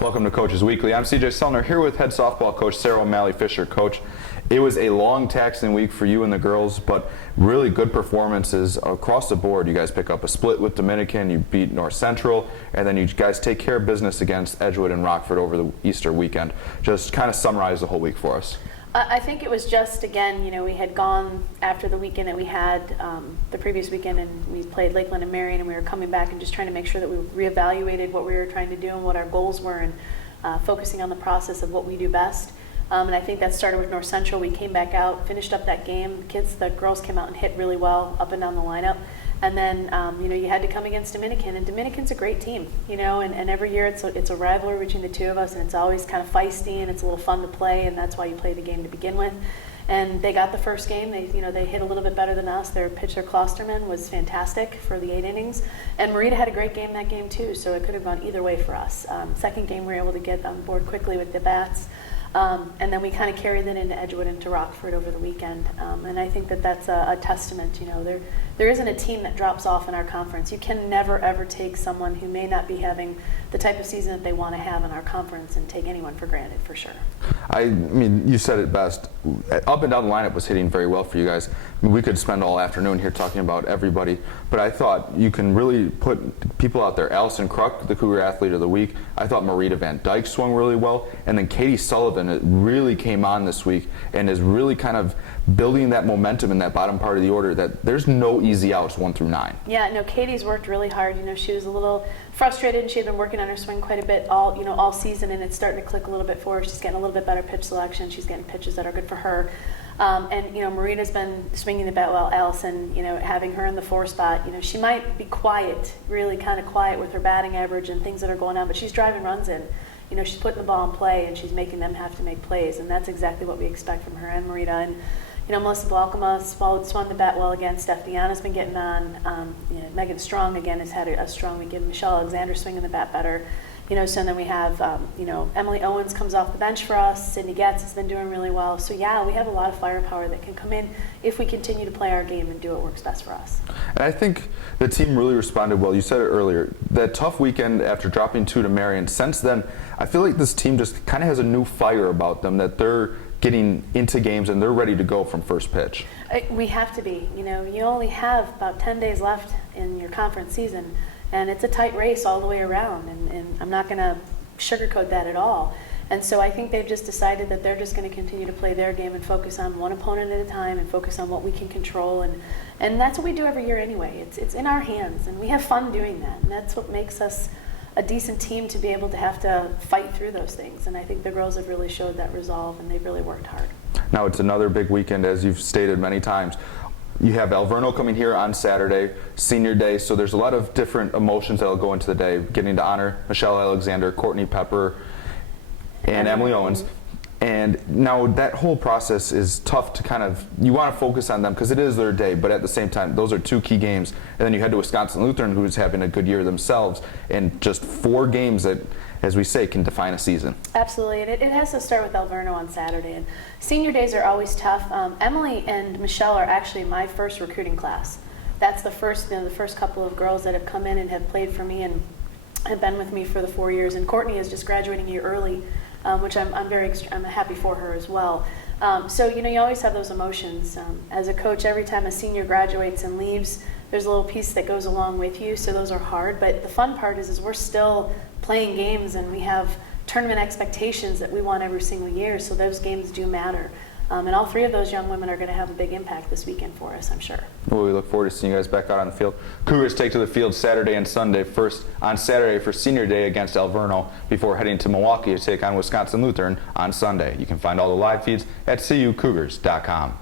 Welcome to Coaches Weekly. I'm CJ Sellner here with head softball coach Sarah O'Malley Fisher. Coach, it was a long, taxing week for you and the girls, but really good performances across the board. You guys pick up a split with Dominican, you beat North Central, and then you guys take care of business against Edgewood and Rockford over the Easter weekend. Just kind of summarize the whole week for us. I think it was just, again, we had gone after the weekend that we had the previous weekend, and we played Lakeland and Marion, and we were coming back and just trying to make sure that we reevaluated what we were trying to do and what our goals were, and focusing on the process of what we do best. And I think that started with North Central. We came back out, finished up that game. The girls came out and hit really well up and down the lineup. And then, you had to come against Dominican, and Dominican's a great team, and every year it's a rivalry between the two of us, and it's always kind of feisty, and it's a little fun to play, and that's why you play the game to begin with. And they got the first game. They hit a little bit better than us. Their pitcher, Klosterman, was fantastic for the 8 innings. And Marita had a great game that game, too, so it could have gone either way for us. Second game, we were able to get on board quickly with the bats. And then we kind of carried that into Edgewood and to Rockford over the weekend. And I think that that's a testament. There isn't a team that drops off in our conference. You can never, ever take someone who may not be having the type of season that they want to have in our conference and take anyone for granted, for sure. I mean, you said it best. Up and down the lineup was hitting very well for you guys. We could spend all afternoon here talking about everybody, but I thought you can really put people out there. Allison Kruk, the Cougar Athlete of the Week. I thought Marita Van Dyke swung really well, and then Katie Sullivan really came on this week and is really kind of building that momentum in that bottom part of the order, that there's no easy outs 1 through 9. Yeah, no, Katie's worked really hard. She was a little frustrated, and she had been working on her swing quite a bit all season, and it's starting to click a little bit for her. She's getting a little bit better pitch selection. She's getting pitches that are good for her. And Marita's been swinging the bat well. Allison, having her in the 4 spot, she might be quiet, really kind of quiet with her batting average and things that are going on, but she's driving runs in. She's putting the ball in play, and she's making them have to make plays, and that's exactly what we expect from her and Marita. And Melissa Balkema swung the bat well again. Steph Deanna's been getting on. Megan Strong, again, has had a strong weekend. Michelle Alexander swinging the bat better. So then we have, Emily Owens comes off the bench for us. Sydney Getz has been doing really well. So, yeah, we have a lot of firepower that can come in if we continue to play our game and do what works best for us. And I think the team really responded well. You said it earlier, that tough weekend after dropping 2 to Marion. Since then, I feel like this team just kind of has a new fire about them, that they're getting into games and they're ready to go from first pitch. We have to be. You only have about 10 days left in your conference season, and it's a tight race all the way around, and I'm not going to sugarcoat that at all. And so I think they've just decided that they're just going to continue to play their game and focus on one opponent at a time and focus on what we can control, and that's what we do every year anyway. It's in our hands, and we have fun doing that, and that's what makes us a decent team, to be able to have to fight through those things. And I think the girls have really showed that resolve, and they've really worked hard. Now it's another big weekend, as you've stated many times. You have Alverno coming here on Saturday, Senior Day, so there's a lot of different emotions that will go into the day, getting to honor Michelle Alexander, Courtney Pepper, and Emily Owens. And now that whole process is tough to you want to focus on them because it is their day, but at the same time, those are 2 key games. And then you head to Wisconsin Lutheran, who's having a good year themselves, and just 4 games that, as we say, can define a season. Absolutely, and it has to start with Alverno on Saturday. And senior days are always tough. Emily and Michelle are actually my first recruiting class. That's the first couple of girls that have come in and have played for me and have been with me for the 4 years. And Courtney is just graduating a year early, which I'm happy for her as well. So you always have those emotions. As a coach, every time a senior graduates and leaves, there's a little piece that goes along with you. So those are hard. But the fun part is we're still playing games, and we have tournament expectations that we want every single year. So those games do matter. And all 3 of those young women are going to have a big impact this weekend for us, I'm sure. Well, we look forward to seeing you guys back out on the field. Cougars take to the field Saturday and Sunday. First on Saturday for Senior Day against Alverno, before heading to Milwaukee to take on Wisconsin Lutheran on Sunday. You can find all the live feeds at CUCougars.com.